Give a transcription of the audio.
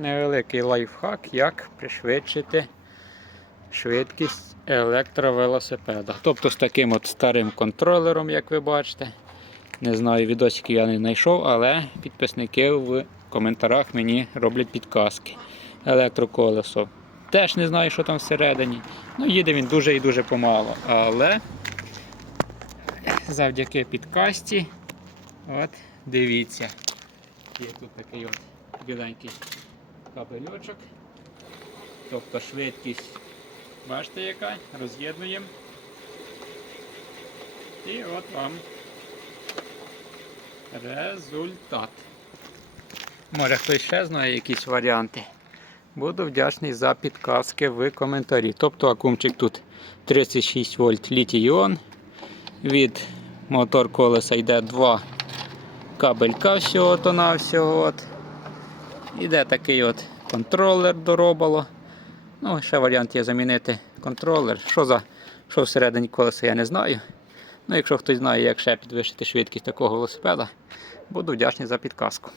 невеликий лайфхак, як пришвидшити швидкість електровелосипеда. Тобто з таким от старим контролером, як ви бачите. Не знаю, відосиків я не знайшов, але підписники в коментарях мені роблять підказки. Електроколесо. Теж не знаю, що там всередині. Ну, їде він дуже і дуже помало. Але завдяки підкасті, от, дивіться. Є тут такий от біленький кабельочок. Тобто швидкість, бачите яка? Роз'єднуємо. І от вам результат. Може хтось ще знає якісь варіанти. Буду вдячний за підказки в коментарі. Тобто акумчик тут 36 вольт літій-іон. Від мотор колеса йде два кабелька всього то на всього. От. Іде такий от контролер до робало. Ну, ще варіант є замінити контролер. Що за що всередині колеса, я не знаю. Ну, якщо хтось знає, як ще підвищити швидкість такого велосипеда, буду вдячний за підказку.